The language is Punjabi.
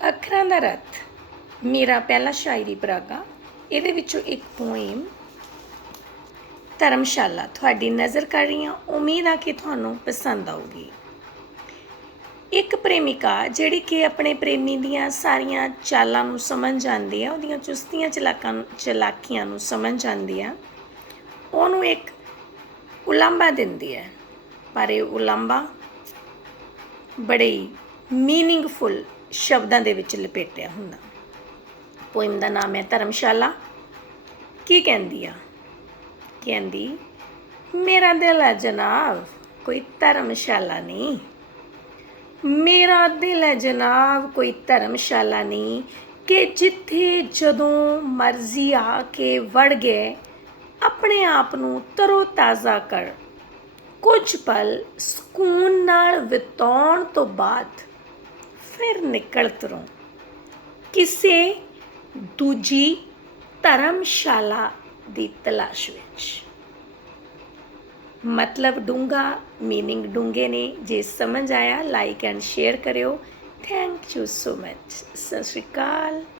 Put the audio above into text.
ਅੱਖਰਾਂ ਦਾ ਰਥ। ਮੇਰਾ ਪਹਿਲਾ ਸ਼ਾਇਰੀ ਪਰਾਗਾ, ਇਹਦੇ ਵਿੱਚੋਂ ਇੱਕ ਪੋਇਮ ਧਰਮਸ਼ਾਲਾ। ਤੁਹਾਡੀ ਨਜ਼ਰ ਕਰ ਰਹੀ ਹਾਂ ਉਮੀਦ ਆ ਕਿ ਤੁਹਾਨੂੰ ਪਸੰਦ ਆਊਗੀ। ਇੱਕ ਪ੍ਰੇਮਿਕਾ, ਜਿਹੜੀ ਕਿ ਆਪਣੇ ਪ੍ਰੇਮੀ ਦੀਆਂ ਸਾਰੀਆਂ ਚਾਲਾਂ ਨੂੰ ਸਮਝ ਜਾਂਦੀ ਹੈ ਉਹਦੀਆਂ ਚੁਸਤੀਆਂ ਚਲਾਕਾਂ ਚਲਾਕੀਆਂ ਨੂੰ ਸਮਝ ਜਾਂਦੀ ਹੈ ਉਹਨੂੰ ਇੱਕ ਉਲਾਂਭਾ ਦਿੰਦੀ ਹੈ। ਪਰ ਇਹ ਉਲਾਂਭਾ ਬੜੇ ਹੀ ਮੀਨਿੰਗਫੁਲ ਸ਼ਬਦਾਂ ਦੇ ਵਿੱਚ ਲਪੇਟਿਆ ਹੁੰਦਾ। ਪੋਇਮ ਦਾ ਨਾਮ ਹੈ ਧਰਮਸ਼ਾਲਾ। ਕੀ ਕਹਿੰਦੀ ਆ? ਕਹਿੰਦੀ, ਮੇਰਾ ਦਿਲ ਹੈ ਜਨਾਬ, ਕੋਈ ਧਰਮਸ਼ਾਲਾ ਨਹੀਂ। ਮੇਰਾ ਦਿਲ ਹੈ ਜਨਾਬ, ਕੋਈ ਧਰਮਸ਼ਾਲਾ ਨਹੀਂ। ਕਿ ਜਿੱਥੇ ਜਦੋਂ ਮਰਜ਼ੀ ਆ ਕੇ ਵੜ ਗਏ, ਆਪਣੇ ਆਪ ਨੂੰ ਤਰੋ ਤਾਜ਼ਾ ਕਰ। ਕੁਝ ਪਲ ਸਕੂਨ ਨਾਲ ਬਿਤਾਉਣ ਤੋਂ ਬਾਅਦ ਫਿਰ ਨਿਕਲ ਤੁਰੋ ਕਿਸੇ ਦੂਜੀ ਧਰਮਸ਼ਾਲਾ ਦੀ ਤਲਾਸ਼ ਵਿੱਚ ਮਤਲਬ ਡੂੰਗਾ मीनिंग ਡੂੰਗੇ ਨੇ ਜੇ ਸਮਝ ਆਇਆ ਲਾਈਕ ਐਂਡ ਸ਼ੇਅਰ ਕਰਿਓ thank you so much Sat Sri Akal